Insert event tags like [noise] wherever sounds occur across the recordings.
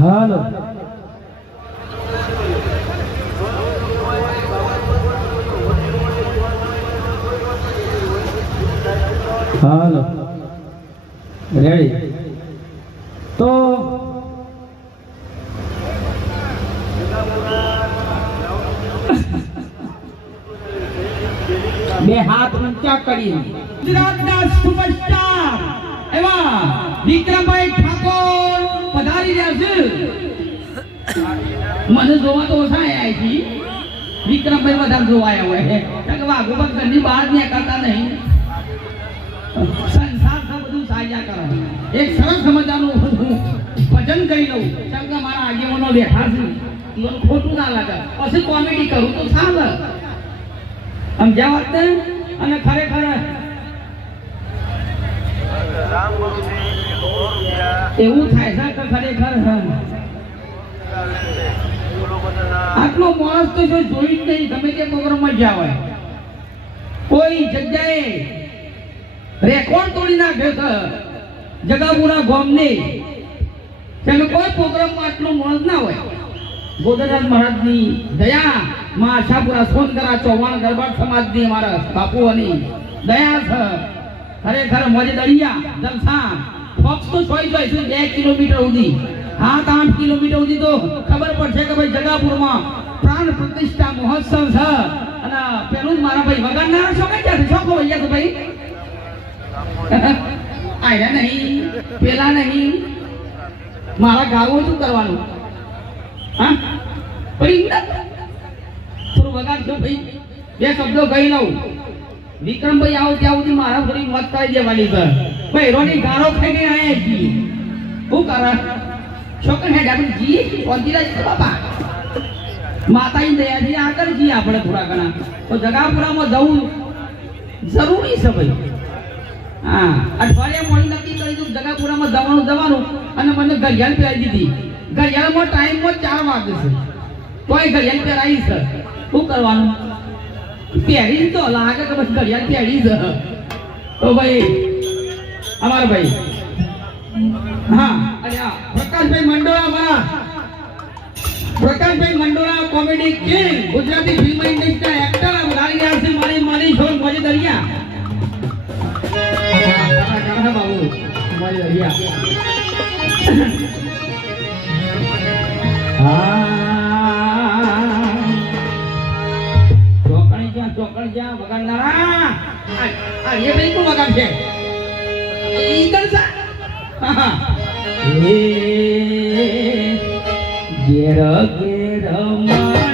હાલો હાલો ready તો બે હાથ ઊંચા કરી ગુજરાતના સુપરસ્ટાર એવા વિક્રમભાઈ ઠાકોર. પધારી રહ્યા છે. મને જોવા તો ઓછા આવ્યા છે. વિક્રમભાઈ વધારે જોવા આવ્યા હોય. કે વાઘો ઘરની બહાર નીકળતા નહીં. સંસાર તો બધું સાજા કરે. એક સરસ મજાનું ભજન કરી લઉં. કેમ કે મારા આગેવાનો બેઠા છે. મને ખોટું ના લાગે. પછી કોમેડી કરું તો ચાલે સમજ્યા વાત અને ખરેખર એવું થાય છે કે ખરેખર. આટલો માણસ તો જો જોઈ જ નહીં, ગમે તે પ્રોગ્રામમાં જ્યાં હોય. કોઈ જગ્યાએ રેકોર્ડ તોડી નાખે છે, જગાપુરા ગોમની. તેનો કોઈ પ્રોગ્રામમાં આટલો માણસ ના હોય. ગોદરાજ મહારાજની દયા માં આશાપુરા સોનકરા ચૌહાણ દરબાર સમાજની અમારા બાપુઓની દયા છે. ખરેખર મજ દળિયા જલસા ફોક્સ તો સોય સોય છે બે કિલોમીટર સુધી. સાત, આઠ કિલોમીટર સુધી તો ખબર પડશે કે ભાઈ જગાપુરમાં પ્રાણ પ્રતિષ્ઠા મહોત્સવ છે. અને પેલું મારા ભાઈ વગાડનારા છો કઈ ક્યાંથી? છો ખોવાઈ ગયા ભાઈ? [laughs] આયા નહીં, પેલા નહીં. મારા ગાવું શું કરવાનું. હા? ભાઈ થોડું વગાડજો ભાઈ. બે શબ્દો કહી લઉં. વિક્રમભાઈ આવો ત્યાં સુધી મારા થોડી મત કરી દેવાની છે. ભાઈ ગાળો ખાઈને આયા જી શું કરે છોકર હેડ આપણે જી પહોંચી છે બાપા માતાની દયાથી આગળ જી આપણે થોડા ઘણા તો જગાપુરામાં જવું જરૂરી છે ભાઈ હા અઠવાડિયા મોડી નક્કી કરી દઉં જગાપુરામાં જવાનું જવાનું અને મને ઘડિયાળ પહેરાવી દીધી ઘડિયાળમાં ટાઈમમાં ચાર વાગે છે તોય ઘડિયાળ પહેરાવી છે શું કરવાનું પહેરી તો લાગે કે બસ ઘડિયાળ પહેરી છે તો ભાઈ અમારા ભાઈ. હા. પ્રકાશભાઈ મંડોળા અમારા. Prakashbhai Mandola comedy king Gujarati film industry actor લાગી રહ્યા છે મારી મારી છોડ મજે દરિયા. બાબુ મોજે દરિયા ચોકણી જ્યાં ચોકણી જ્યાં વગાડનારા. એ ભાઈ હા, હા. એ [laughs] ઘેર ઘેર મંડપા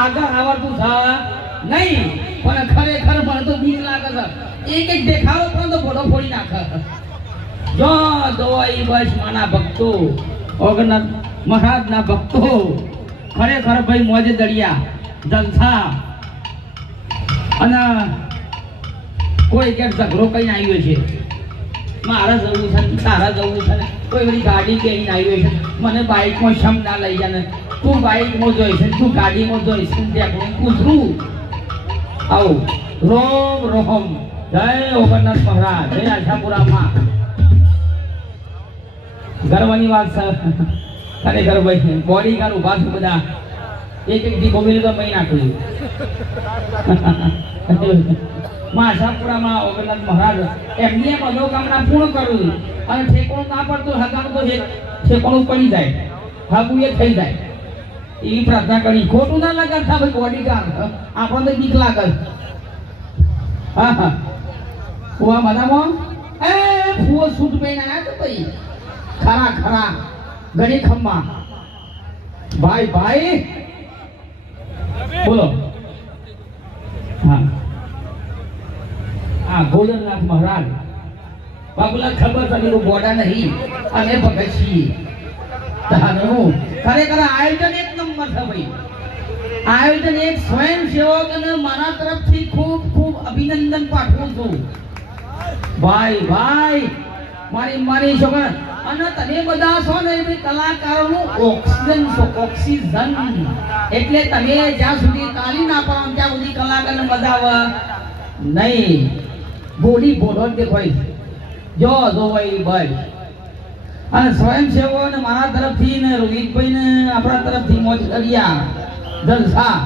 આગળ આવડતું છે નહીં પણ ખરેખર તો બીક લાગે છે એક એક દેખાવો પણ તો ફોટો ફોડી નાખે જો માના ભક્તો ઓગણનાથ મહારાજના ભક્તો ખરેખર ભાઈ મોજે દળિયા જલસા અને કોઈ ક્યાંક ઝઘડો કઈ આવ્યો છે મારા જવું છે તારા જવું છે કોઈ બધી ગાડી કહીને આવ્યો છે મને બાઇકમાં શમ ના લઈ જાય ને તું બાઇકમાં જોઈશ તું ગાડીમાં જોઈશ. ત્યાં હું પૂછરું આવો. રોમ, રોહમ. જય ઓગણનાથ મહારાજ. જય આશાપુરામાં. ગર્વની વાત સર અને ગર્વ બોડી ગાર્ડ ઊભા છું બધા. એક એક દી બોલી તો મહી નાખ્યું [laughs] માશાપુરામાં ઓગણનાથ મહારાજ, એમની એમ અધોકામના પૂર્ણ કરવું અને ઠેકોણું ના પડતું હતા તો ઠેકોણું પડી જાય. હગું એ થઈ જાય. એવી પ્રાર્થના કરી. ખોટું ના લાગે બોડી કામ આપણને બીક લાગે. હા હા. ફુવા મજામાં? એ, ફુવો સૂટ પહેરીને આવ્યા તો ભાઈ? ખરા ખરા. ઘણી ખમ્મા ભાઈ ભાઈ. બોલો. હા. આ ગોલનનાથ મહારાજ. બાબુલા ખબર તને બોડા નહીં અને ભગત છીએ. તારું ખરેખર આયોજન એક નંબર છે ભાઈ. આયોજન એક સ્વયંસેવક અને મારા તરફથી ખૂબ ખૂબ અભિનંદન પાઠવું છું. ભાઈ ભાઈ, મારી મારી છોકરા અને તમે બધા છો ને એ કલાકારોનું ઓક્સિજન છો, ઓક્સિજન. એટલે તમે જ્યાં સુધી તાલી ના પાડો ત્યાં સુધી કલાકારને મજા આવે. નહીં. બોડી બોલો કે ભાઈ જો જો ભાઈ ભાઈ અને સ્વયંસેવકો ને મારા તરફથી ને રોહિતભાઈ ને આપણા તરફથી મોજ કર્યા. જલસા.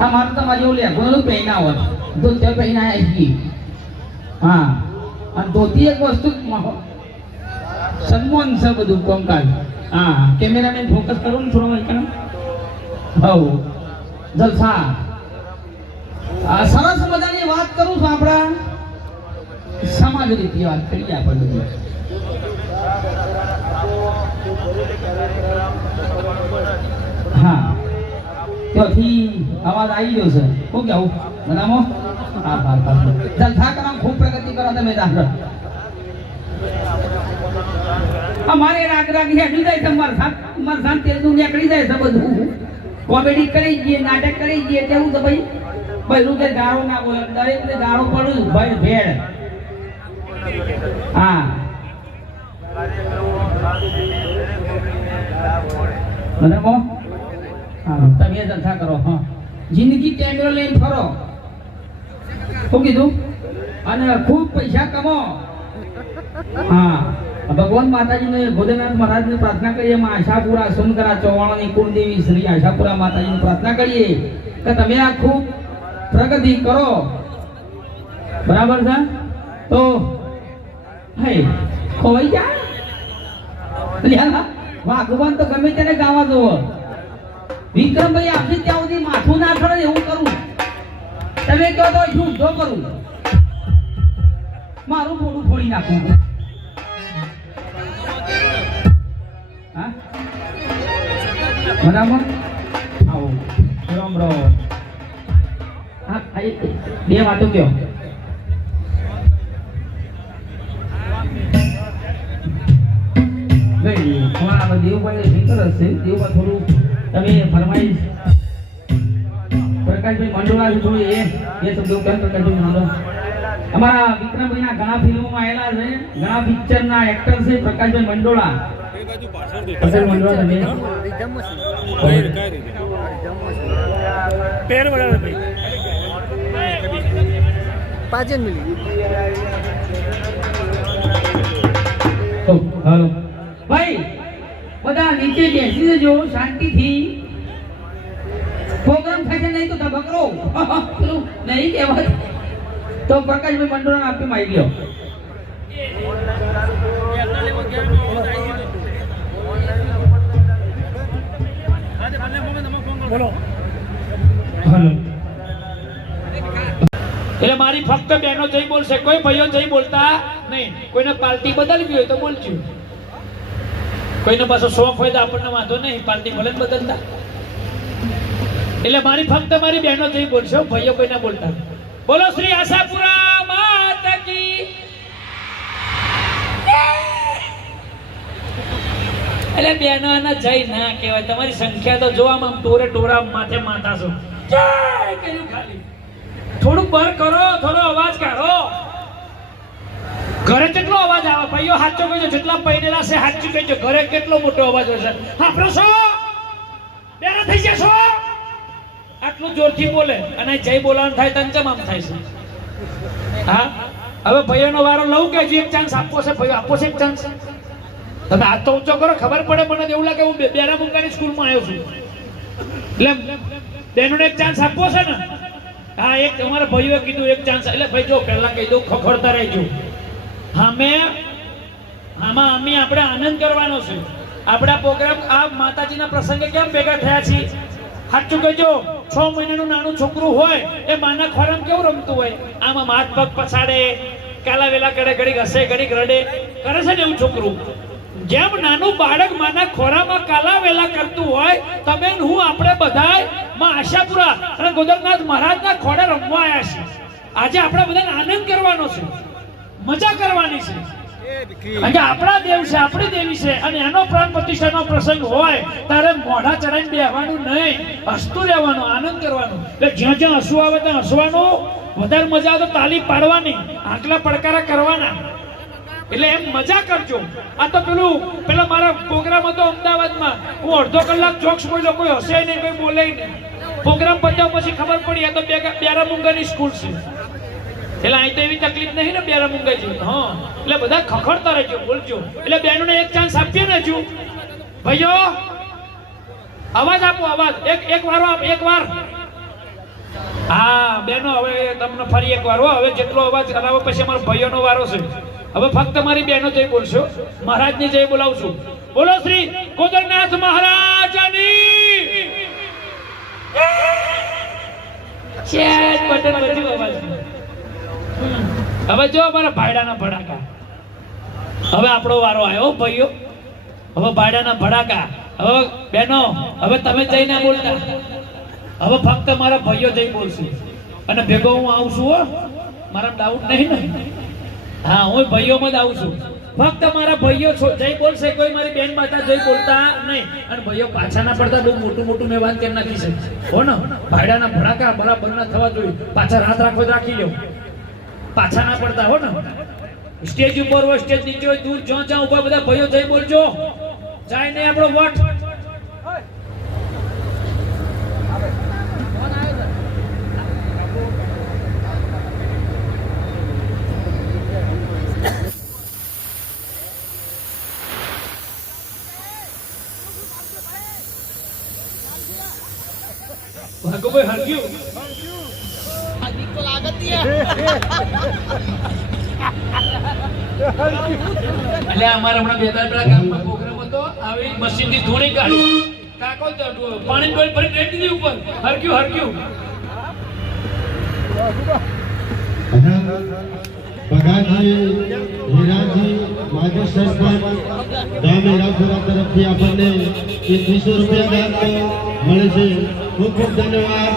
આ મારું તમારે એવું પહેના હોત તો તે પહેના આવી. હા. અને ધોતી એક વસ્તુ સન્માન છે બધું કોમકાજ હા, કેમેરામેન ફોકસ કરો ને થોડો વખત હવ જલસા આ સરસ મજાની વાત કરું છું આપણા. સમાજ રીતે વાત કરીએ આપણે બધું. હા, ત્યાંથી અવાજ આવી ગયો છે. શું કેવું બનાવો હા હા જલસા કરામ ખૂબ પ્રગતિ કરો તમે દાખલ. અમારે રાગ રાગ હેડી જાય છે મરસાન મરસાન તેલનું નીકળી જાય છે બધું. કોમેડી કરી જઈએ નાટક કરી જઈએ કેવું તો ભાઈ? પહેલું કે ગાળો ના બોલે, દરેક ને ગાળો પડું ભાઈ, ભેળ. હા. મને કહો તમે જલસા કરો, હા. જિંદગી કેમેરો લઈને ફરો. શું કીધું? અને ખૂબ પૈસા કમો. હા. ભગવાન માતાજીને ભોલેનાથ મહારાજને પ્રાર્થના કરીએ, એમાં આશાપુરા, સુંદરા, ચૌહાણની કુળદેવી શ્રી આશાપુરા માતાજીને પ્રાર્થના કરીએ કે તમે આ પ્રગતિ કરો. બરાબર છે? તો, હે જાય ભગવાન તો ગમે તેને ગાવા દો વિક્રમભાઈ આપી ત્યાં સુધી માથું ના ખડે એવું કરું. તમે કહો તો શું જો કરું. મારું થોડું ફોડી નાખું. બરાબર? આવો. રામ રામ. હા બે વાતો કયો થોડું તમે ફરમાઈશ પ્રકાશભાઈ મંડોળા થોડું એ એ શબ્દો કેમ પ્રકાશભાઈ મંડોળા. અમારા વિક્રમભાઈના ઘણા ફિલ્મોમાં આવેલા છે. ઘણા પિક્ચરના એક્ટર છે પ્રકાશભાઈ મંડોળા. તમે પેર વડાવે ભાઈ પાચન મિલી. હાલો. ભાઈ બધા નીચે બેસી જજો શાંતિથી. પ્રોગ્રામ થાય છે નહીં તો [laughs] પેલું નહીં કહેવાય તો પ્રકાશભાઈ મંડોળા આપી મારી લ્યો. બોલો. હાલો. એટલે મારી ફક્ત બહેનો જઈ બોલશે કોઈ ભાઈઓ જઈ બોલતા નહીં. કોઈને પાર્ટી બદલવી હોય તો બોલજો. કોઈને પાછો શોખ હોય તો આપણને વાંધો નહીં પાર્ટી ભલે બદલતા. એટલે મારી ફક્ત મારી બહેનો જઈ બોલશે ભાઈઓ કોઈને બોલતા. બોલો શ્રી આશાપુરા માત કી એટલે બેનો, આના જય ના કહેવાય. તમારી સંખ્યા તો જોવામાં આમ ટોરે ટોરા માથે માથા છો કર્યું ખાલી. થોડુંક બર કરો, થોડો અવાજ કાઢો. ઘરે કેટલો અવાજ આવે? ભાઈઓ સાચો કહેજો જેટલા પૈનેલા છે સાચું કહેજો ઘરે કેટલો મોટો અવાજ હોય છે? સાંભળો છો બેના થઈ જશો આટલું જોરથી બોલે અને જય બોલાવાનું થાય તને ચમ આમ થાય છે? હા? હવે ભાઈઓનો વારો લઉં કે જે એક ચાન્સ આપવો છે? ભાઈઓ આપવો છે એક ચાન્સ તમે હાથ તો ઊંચો કરો, ખબર પડે મને એવું લાગે હું બે- બેરા મુંગાની સ્કૂલમાં આવ્યો છું. એટલે બેનોને એક ચાન્સ આપવો છે ને? હા, એક અમારા ભાઈઓએ કીધું, એક ચાન્સ એટલે ભાઈ, જો પહેલા કહી દઉં, ખખડતા રહેજો. અમે આમાં અમે આપણે આનંદ કરવાનો છે. આપણા પ્રોગ્રામ આ માતાજીના પ્રસંગે કેમ ભેગા થયા છીએ? સાચું કહેજો, છ મહિનાનું નાનું છોકરું હોય, એ માના ખોરામ કેવું રમતું હોય? આમાં હાથ પગ પછાડે, કાલા વેલા કરે, ઘડીક હસે, ઘડીક રડે. કરે છે ને એવું છોકરું? જેમ નાનું બાળક માના ખોરામાં કાલા વેલા કરતું હોય, તમે હું આપણે બધાયમાં આશાપુરા અને ગોદરનાથ મહારાજના ખોડે રમવા આવ્યા છે આજે આપણે બધાને આનંદ કરવાનો છે, મજા કરવાની છે. કારણ આપણા દેવ છે, આપણી દેવી છે, અને એનો પ્રાણ પ્રતિષ્ઠાનો પ્રસંગ હોય, ત્યારે મોઢા ચડાઈને બેહવાનું નહીં, હસતું રહેવાનું, આનંદ કરવાનો. એટલે જ્યાં જ્યાં હસવું આવે ત્યાં હસવાનું, વધારે મજા આવે તો તાલી પાડવાની આટલા પડકારા કરવાના. એટલે એમ મજા કરજો. આ તો પેલું, પેલા મારા પ્રોગ્રામ હતો અમદાવાદમાં. હું અડધો કલાક જોક્સ બોલ્યો, કોઈ હસે નહીં, કોઈ બોલે નહીં. પ્રોગ્રામ પત્યા પછી ખબર પડી, આ તો બે- બ્યારા મુંગાની સ્કૂલ છે. એટલે અહીં તો એવી તકલીફ નહીં ને બ્યારા મુંગાજી. હા. એટલે બધા ખખડતા રહેજો, બોલજો. એટલે બહેનોને એક ચાન્સ આપીએ ને હજુ. ભાઈઓ, અવાજ આપો, અવાજ. એક એક વારો આપ, એક વાર. હા, બેનો, હવે તમને ફરી એક વાર હવે જેટલો અવાજ કરાવો, પછી અમારો ભાઈઓનો વારો છે. હવે ફક્ત મારી બહેનો જય બોલશો. મહારાજની જય બોલાવશું બોલો શ્રી કોદરનાથ મહારાજાની. હવે જો અમારા ભાડાના ભડાકા. હવે આપણો વારો આવ્યો ભાઈઓ. હવે ભાઈડાના ભડાકા. હવે બેનો હવે તમે જઈને બોલતા. હવે ફક્ત મારા ભાઈઓ જઈ બોલશે. અને ભેગો હું આવું છું, હો. મારા ડાઉટ નહીં ને. હા, હું ભાઈઓમાં જ આવું છું. ફક્ત મારા ભાઈઓ જઈ બોલશે કોઈ મારી બેન માતા જઈ બોલતા નહીં. અને ભાઈઓ પાછા ના પડતા બહુ મોટું મોટું મેં વાત કેમ નાખી છે. હો ને? ભાઈડાના ભડાકા બરાબર ના થવા જોઈએ. પાછા રાત રાખો રાખી લો પાછા ના પડતા, હો ને? સ્ટેજ ઉપર હોય, સ્ટેજ નીચે હોય, દૂર, જ્યાં જ્યાં ઊભા બધા ભાઈઓ જઈ બોલજો. જાય નહીં આપણો વટ. ભાગોભાઈ હરગ્યું એટલે અમારે હમણાં બે ત્રણ પેલા ગામમાં પ્રોગ્રામ હતો. આવી મશીનથી ધૂણી કાઢી. કાકો પાણી પાણી ભરી રેડી દીધી ઉપર. હરક્યું હરક્યું બગાજી હીરાજી, માજી સરપંચ, ગામ હીરાપુરા તરફથી આપણને એકવીસો રૂપિયા મળે છે. ખૂબ ખૂબ ધન્યવાદ.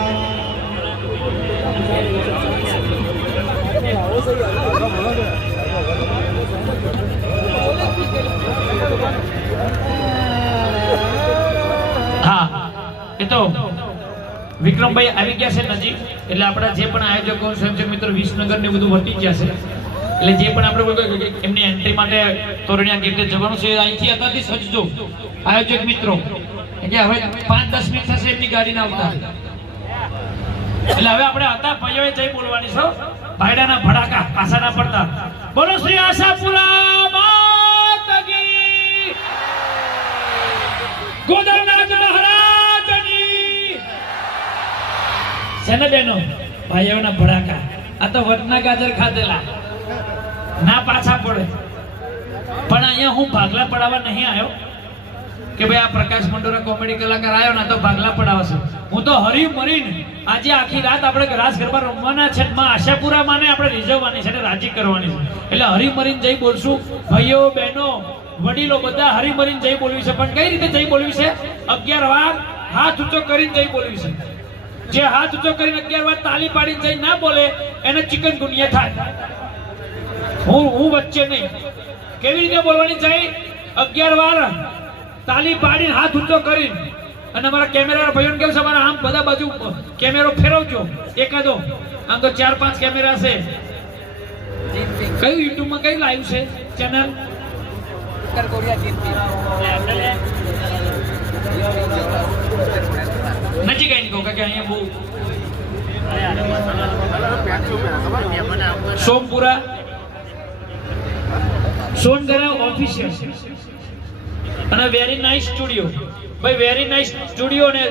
હા, એ તો વિક્રમભાઈ આવી ગયા છે નજીક. એટલે આપણા જે પણ આયોજકો સ્વયંસેવક મિત્રો વિસનગર ને બધું વટી ગયા છે. એટલે જે પણ આપણે એમની એન્ટ્રી માટે તોરણિયા ગેટે જવાનું છે અહીંથી અત્યારથી સજજો. આયોજક મિત્રો. એટલે હવે પાંચ દસ મિનિટ થશે એમની ગાડીને આવતા. એટલે હવે આપણે હતા ભાઈઓએ જઈ બોલવાની છો ભાઈડાના ભડાકા પાછા ના પડતા. બોલો શ્રી આશાપુરા માત કી ગોદરનાથ મહારાજની. શેને બેનો? ભાઈઓના ભડાકા. આ તો વટના ગાજર ખાધેલા. ના પાછા પડે. પણ અહીંયા હું ભાગલા પડાવવા નહીં આવ્યો કે ભાઈ આ પ્રકાશ મંડોરા કોમેડી કલાકાર આવ્યો ને તો ભાગલા પડાવશે. હું તો હરી મરીને આજે આખી રાત આપણે રાસ ગરબા રમવાના છે માં આશાપુરા માને આપણે રીઝવવાની છે અને રાજી કરવાની છે. એટલે હરી મરીને જઈ બોલશું. ભાઈઓ, બહેનો, વડીલો બધા હરી મરીને જઈ બોલવી છે. પણ કઈ રીતે જઈ બોલવી છે? અગિયાર વાર હાથ ઊંચો કરીને જઈ બોલવી છે. જે હાથ ઊંચો કરીને અગિયાર વાર તાલી પાડીને જઈ ના બોલે, એને ચિકન ગુનિયા થાય. હું હું વચ્ચે નહીં. કેવી રીતે બોલવાની જઈ અગિયાર વાર તાલી પાડીને હાથ ઊંચો કરીને. અને અમારા કેમેરા ભાઈઓને કેવું છે? અમારા આમ બધા બાજુ કેમેરો ફેરવજો. એકાદો. આમ તો ચાર પાંચ કેમેરા છે. કયું યુટ્યુબમાં કયું લાઈવ છે? ચેનલ નજીક આવીને કહું કે અહીંયા બહુ સોમપુરા સોનગરા ઓફિશિયલ અને વેરી નાઇસ સ્ટુડિયો ભાઈ વેરી નાઇસ સ્ટુડિયો ને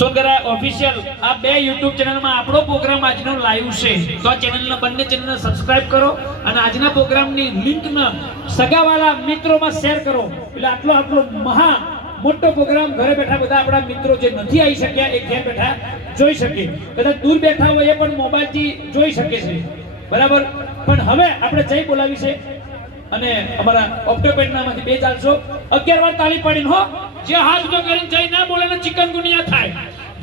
સોનગરા ઓફિશિયલ આ બે યુટ્યુબ ચેનલમાં આપણો પ્રોગ્રામ આજનો લાઈવ છે. તો આ ચેનલના બંને ચેનલને સબસ્ક્રાઇબ કરો અને આજના પ્રોગ્રામની લિંકને સગાવાલા મિત્રોમાં શેર કરો. એટલે આટલો આટલો મહા મોટો પ્રોગ્રામ ઘરે બેઠા બધા આપણા મિત્રો જે નથી આવી શક્યા એ ઘેર બેઠા જોઈ શકે. કદાચ દૂર બેઠા હોય એ પણ મોબાઈલથી જોઈ શકે છે. બરાબર? પણ હવે આપણે જય બોલાવી છે અને અમારા ઓપ્ટોપેડનામાંથી બે ચાલશો. અગિયાર વાર તાળી પાડીને હો. જે હાથ જો કરીને જય ના બોલે ને ચિકનગુનિયા થાય.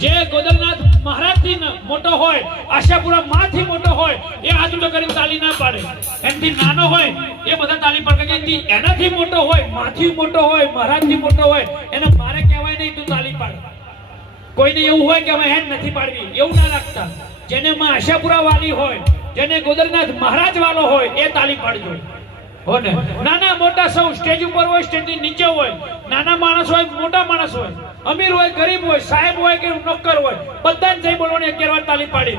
જે ગોદરનાથ મહારાજથી મોટો હોય આશાપુરા માંથી મોટો હોય, એ હાથ ઊંચો કરીને તાળી ના પાડે. એનાથી નાનો હોય, એ બધા તાળી પાડે. કે એનાથી મોટો હોય, માથી મોટો હોય મહારાજથી મોટો હોય, એને મારે કહેવાય નહીં તું તાળી પાડ. કોઈને એવું હોય કે અમે હેન નથી પાડવી. એવું ના રાખતા. જેને માં આશાપુરા વાલી હોય જેને ગોદરનાથ મહારાજ વાલો હોય એ તાલી પાડજો. હોને નાના મોટા સૌ સ્ટેજ ઉપર હોય સ્ટેજની નીચે હોય, નાના માણસ હોય, મોટા માણસ હોય, અમીર હોય, ગરીબ હોય, સાહેબ હોય કે નોકર હોય, બધાને જય બોલવાની અગિયાર વાર તાલી પાડી.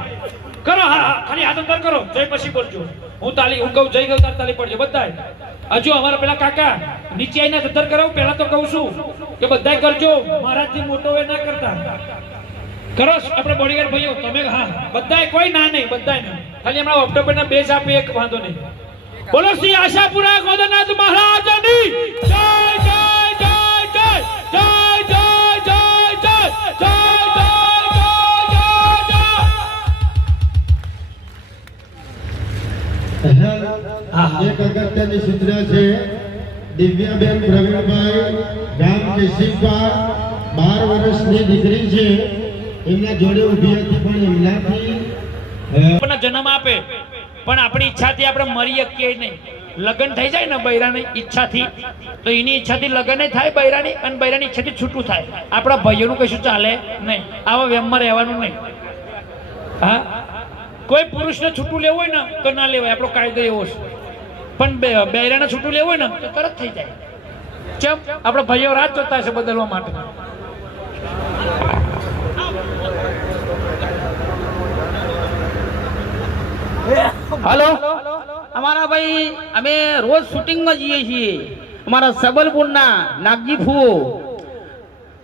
કરો, હા હા, ખાલી હાથ અંદર કરો, જય પછી બોલજો. હું તાલી, હું કહું, જય કહું તાલી પડજો, બધાય. હજુ અમારા પેલા કાકા, નીચે આવીને સત્તર કરાવું પહેલા તો કહું છું કે બધાય કરજો મારાથી મોટો હોય ના કરતા. કરો, આપણે બોડીગાર્ડ ભાઈઓ, તમે, હા, બધાય, કોઈ ના નહીં, બધાય નહીં ખાલી હમણાં ઓક્ટોબરના બેઝ આપે એક વાંધો નહીં બોલો શ્રી આશાપુરા ગોદનાથ મહારાજની જય જય જય જય જય જય જય જય જય એક અગત્યની સૂચના છે દિવ્યાબેન પ્રવીણભાઈ ગામ કેશીપા બાર વર્ષની દીકરી છે એમના જોડે ઊભી હતી પણ એમનાથી આપણને જન્મ આપે. પણ આપણી ઈચ્છાથી આપણે મરી શકીએ નહીં? લગ્ન થઈ જાય ને બૈરાની ઈચ્છાથી, તો એની ઈચ્છાથી લગ્ન થાય બૈરાની અને બૈરાની ઈચ્છાથી છૂટું થાય. આપણા ભાઈઓનું કશું ચાલે નહીં. આવા વ્યમમાં રહેવાનું નહીં. હા? કોઈ પુરુષને છૂટું લેવું હોય ને, તો ના લેવાય. આપણો કાયદો એવો છે. પણ બૈરાને છૂટું લેવું હોય ને, તો તરત થઈ જાય. ચમ? આપણા ભાઈઓ રાત જોતા હશે બદલવા માટે. હલો? અમારા ભાઈ, અમે રોજ શૂટિંગમાં જઈએ છીએ. અમારા સબલપુરના નાગજી ફુઓ.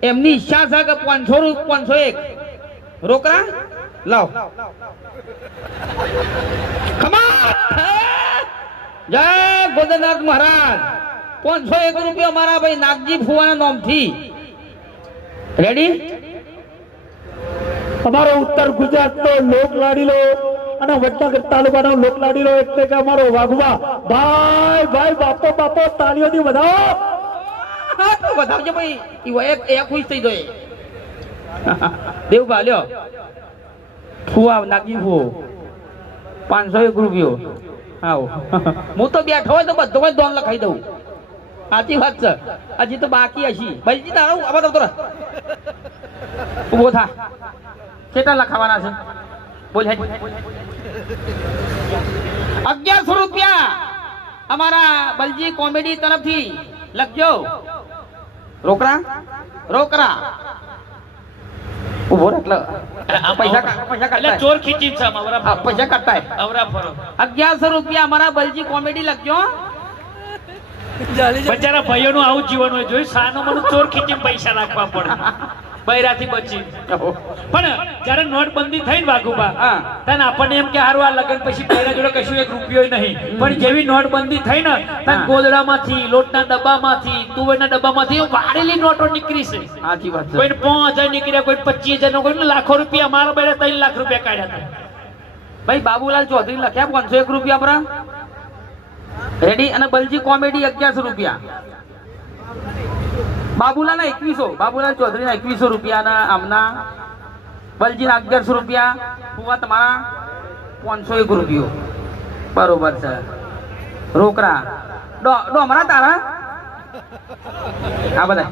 એમની ઈચ્છા છે કે પાંચસો પાંચસો એક. રોકડા લાવ. જય ગોદનાથ મહારાજ. પાંચસો એક રૂપિયા અમારા ભાઈ નાગજી ફુવાના નામથી. રેડી અમારો ઉત્તર ગુજરાતનો લોક લાડીલો અને વડનગર તાલુકાનો લોક લાડીલો એટલે કે અમારો વાઘવા ભાઈ ભાઈ, બાપો બાપો તાળીઓથી વધાવો. હા, તો વધાવજો ભાઈ. એક એક ખુશ થઈ જાય. દેવ ભાલ્યો ફુવા નાગી ફુવો પાંચસો એક રૂપિયો. આવો. હું તો બેઠો હોય તો બધો દોન લખાઈ દઉં. સાચી વાત છે. હજી તો બાકી હશી. ભાઈજી તારું આવા તો ઊભો થા. કેટલા લખાવાના છે? બોલ અગિયારસો રૂપિયા અમારા બલજી કોમેડી તરફથી લખજો. રોકડા રોકડા ઊભો એટલે પૈસા પૈસા કાઢતા ચોર ખીચી છે અમારા પૈસા કાઢતા અવરા ફરો અગિયારસો રૂપિયા અમારા બલજી કોમેડી લખજો બચારા ભાઈઓનું આવું જીવન હોય જોઈ સાનું મને ચોર ખીચીને પૈસા નાખવા પડે. બૈરાથી બચી. પણ જ્યારે નોટબંધી થઈ ને વાઘુબા તને આપણને એમ કે હારું આ લગ્ન પછી બૈરા જોડે કશું એક રૂપિયો નહીં. પણ જેવી નોટબંધી થઈ ને તને ગોદડામાંથી લોટના ડબ્બામાંથી તુવેરના ડબ્બામાંથી વારેલી નોટો નીકળી છે. સાચી વાત છે. કોઈને પાંચ હજાર નીકળ્યા કોઈ પચીસ હજાર નો કોઈ લાખો રૂપિયા મારા બૈરા ત્રણ લાખ રૂપિયા કાઢ્યા હતા. ભાઈ બાબુલાલ ચૌધરી લખ્યા પાંચસો એક રૂપિયા આપણા રેડી અને બલજી કોમેડી અગિયારસો રૂપિયા. બાબુલાલ એકવીસો બાબુલાલ ચૌધરી ના એકવીસો રૂપિયાના આમના બલજી ના અગિયારસો રૂપિયા ફુવા તમારા પાંચસો એક રૂપિયો. બરોબર છે. રોકડા. ડો ડોમરા તારા? આ બધા.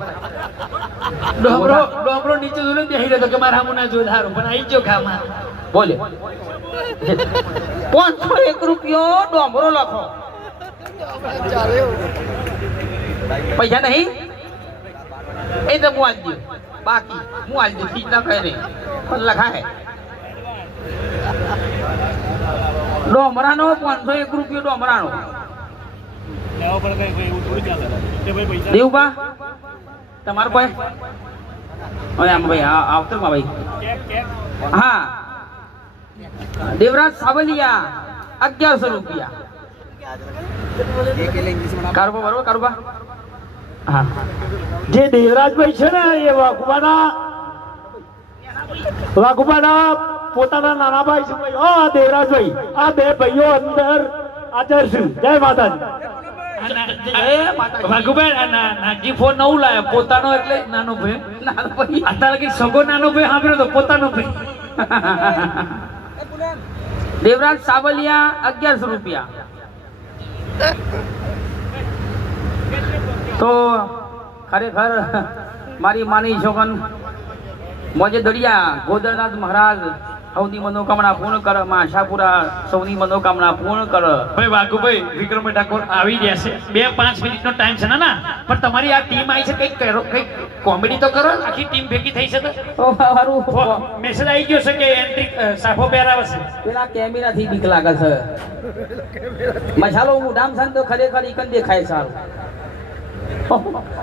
ડોમરો ડોમરો નીચે જોઈને બેહી રહ્યો કે મારા હું ના જોઈ હારું પણ આવી જો ખામાં. બોલે. પાંચસો એક રૂપિયો ડોમરો લખો. પૈસા નહીં? એ તો હું આલી દઉં બાકી હું આલી દઉં ફીસ ના કહે નહીં પણ લખાય ડોમરાનો પાંચસો એક રૂપિયો ડોમરાનો. દેવબા તમારો ભાઈ ભાઈ આવતો ભાઈ. હા. દેવરાજ સાવલિયા અગિયારસો રૂપિયા. કારોબાર બરોબર કારોબાર હા જે દેવરાજભાઈ છે ને એ વાઘુબાના વાઘુબાના પોતાના નાના ભાઈ. છે આ દેવરાજભાઈ આ બે ભાઈઓ અંદર આચરશું જય માતાજી. વાઘુભાઈ નાગજી ફોન નવું લાયા. પોતાનો એટલે નાનો ભાઈ. નાનો ભાઈ. અત્યારે લગી સગો નાનો ભાઈ સાંભળ્યો તો પોતાનો ભાઈ. દેવરાજ સાવલિયા અગિયારસો રૂપિયા. તો ખરેખર મારી માની છોકન મોજે દરિયા ગોદરનાથ મહારાજ સૌની મનોકામના પૂર્ણ કરમાં આશાપુરા સૌની મનોકામના પૂર્ણ કર. ભાઈ વાઘુભાઈ વિક્રમ ઠાકોર આવી ગયા છે. બે પાંચ મિનિટનો ટાઈમ છે ના ના. પણ તમારી આ ટીમ આવી છે કંઈક કરો કંઈક કોમેડી તો કરો આખી ટીમ ભેગી થઈ છે તો. મારું મેસેજ આવી ગયો છે કે એન્ટ્રી સાફો પહેરાવે છે. પેલા કેમેરાથી બીક લાગે છે. મસાલો હું ડામ સાન તો ખરેખર ઈકન દેખાય સારું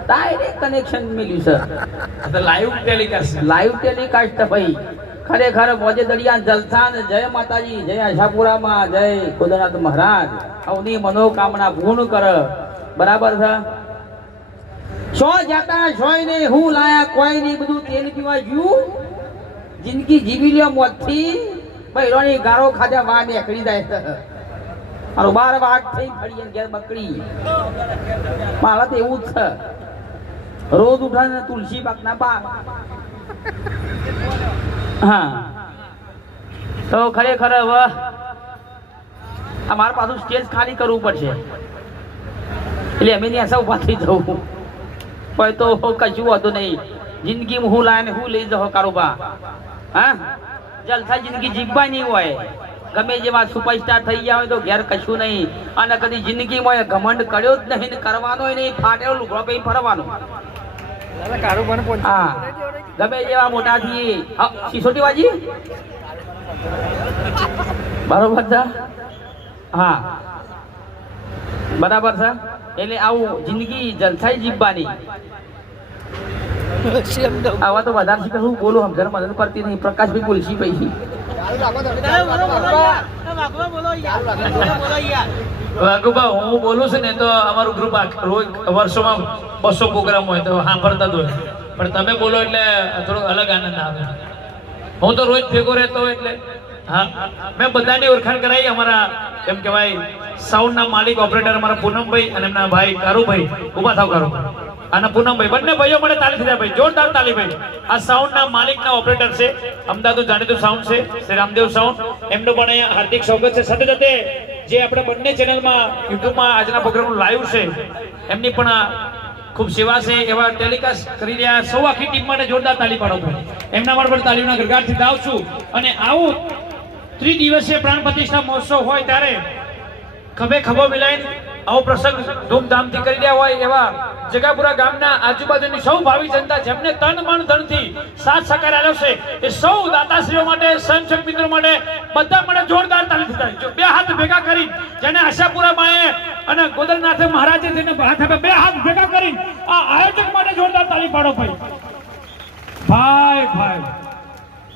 ડાયરેક્ટ કનેક્શન મળ્યું sir live telecast live telecast ભાઈ. ખરેખર મોજે દરિયા જલસા ને જય માતાજી જય આશાપુરામાં જય ખુદનાથ મહારાજ. અવની મનોકામના પૂર્ણ કર. બરાબર છે સો જાતા સોય ને હું લાયા કોઈ નહીં બધું તેલ પીવા જ્યું? જિંદગી જીવી લ્યો મોતથી. રોણી ગારો ખાધા વા નીકળી જાય મારો બાર વાઘ થઈ અને ઘેર બકરી. મારા એવું છે. રોજ ઉઠાને તુલસી બાગના બા હા. તો ખરેખર હવે અમારે પાછું સ્ટેજ ખાલી કરવું પડશે. એટલે અમે ત્યાં સૌ ઊભા થઈ જવું. પણ તો કશું હતું નહીં. જિંદગીમાં હું લાય ને હું લઈ જાઉં કારોબા હા? જલસા જિંદગી જીવવા નહીં હોય. ગમે જેવા સુપરસ્ટાર થઈ ગયા હોય તો ઘેર કશું નહીં. અને કદી જિંદગીમાં એ ઘમંડ કર્યો જ નહીં ને કરવાનો નહીં ફાટેલો લુગડો પહેરી ફરવાનો. હા. ગમે જેવા મોટાથી હા, સિસોટી વાજી? બરોબર છે? હા. બરાબર છે? એટલે આવું જિંદગી જલસાઈ જીવવાની. આવા તો વધારે શીખર હું બોલું? સમજણ મદદ કરતી નહીં. પ્રકાશભાઈ બોલશી પૈસી વાઘુબા હું બોલું છું ને તો અમારું ગ્રુપ રોજ વર્ષોમાં બસો પ્રોગ્રામ હોય તો સાંભળતા જ હોય. પણ તમે બોલો એટલે થોડો અલગ આનંદ આવે. હું તો રોજ ભેગો રહેતો હોય એટલે. હા. મેં બધાની ઓળખાણ કરાવી અમારા એમ કહેવાય સાઉન્ડના માલિક ઓપરેટર અમારા પૂનમભાઈ અને એમના ભાઈ કારુભાઈ. ઊભા થાવ કારુ અને પૂનમભાઈ બંને ભાઈઓ મને તાલી થયા ભાઈ, જોરદાર તાલી ભાઈ આ સાઉન્ડના માલિકના ઓપરેટર છે. અમદાવાદ જાણીતું સાઉન્ડ છે. શ્રી રામદેવ સાઉન્ડ એમનું પણ અહીંયા હાર્દિક સ્વાગત છે. સાથે સાથે જે આપણે બંને ચેનલમાં યુટ્યુબમાં આજના પ્રોગ્રામ લાઈવ છે, એમની પણ ખૂબ સેવા છે. એવા ટેલિકાસ્ટ કરી રહ્યા સૌ આખી ટીમ માટે જોરદાર તાલી પાડો ભાઈ. એમના માટે પણ તાલીમના ગરગાટથી ગાવ છું અને આવું ત્રિદિવસીય પ્રાણ પ્રતિષ્ઠા મહોત્સવ હોય ત્યારે ખભે ખભો મિલાઈને આવો પ્રસંગ ધૂમધામથી કરી રહ્યા હોય એવા જગાપુરા ગામના આજુબાજુની સૌ ભાવિ જનતા જેમને તન મન ધનથી સાથ સહકાર આવ્યો છે, એ સૌ દાતાશ્રીઓ માટે, સ્વયંસેવક મિત્રો માટે બધા માટે જોરદાર તાલી થતા બે હાથ ભેગા કરી, જેને આશાપુરા માએ અને ગોદરનાથે મહારાજે તેને હાથ આપે બે હાથ ભેગા કરી, આ આયોજક માટે જોરદાર તાલી પાડો ભાઈ. ભાઈ ભાઈ.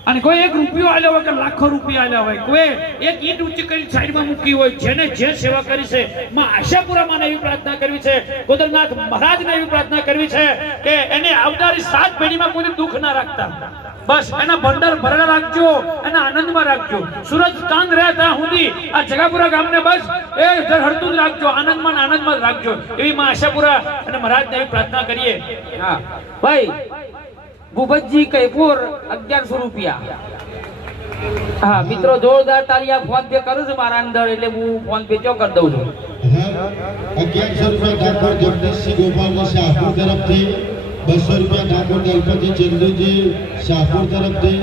અને કોઈ એક રૂપિયો આલ્યો હોય કે લાખો રૂપિયા આલ્યા હોય. કોઈ એક ઈટ ઊંચી કરી સાઈડમાં મૂકી હોય, જેને જે સેવા કરી છે. માં આશાપુરામાં એવી પ્રાર્થના કરવી છે ગોદરનાથ મહારાજને એવી પ્રાર્થના કરવી છે કે એને આવનારી સાત પેઢીમાં કોઈ દુઃખ ના રાખતા. બસ, એના ભંડાર ભરેલા રાખજો, એના આનંદમાં રાખજો. સૂરજ ચાંદ રહે ત્યાં સુધી આ જગાપુરા ગામને બસ, એ હરતું જ રાખજો, આનંદમાં આનંદમાં રાખજો. એવી માં આશાપુરા અને મહારાજને એવી પ્રાર્થના કરીએ. હા. ભાઈ ભૂપતજી કૈપુર અગિયારસો રૂપિયા. હા, મિત્રો, જોરદાર આ ફોન પે કરું છું મારા અંદર, એટલે હું ફોન પે ચો કરી દઉં છું. અગિયારસો રૂપિયા ઠાકોર જગદીશસિંહ ગોપાલ શાહપુર તરફથી, બસો રૂપિયા ઠાકોર દલપતિ ચંદુજી શાહપુર તરફથી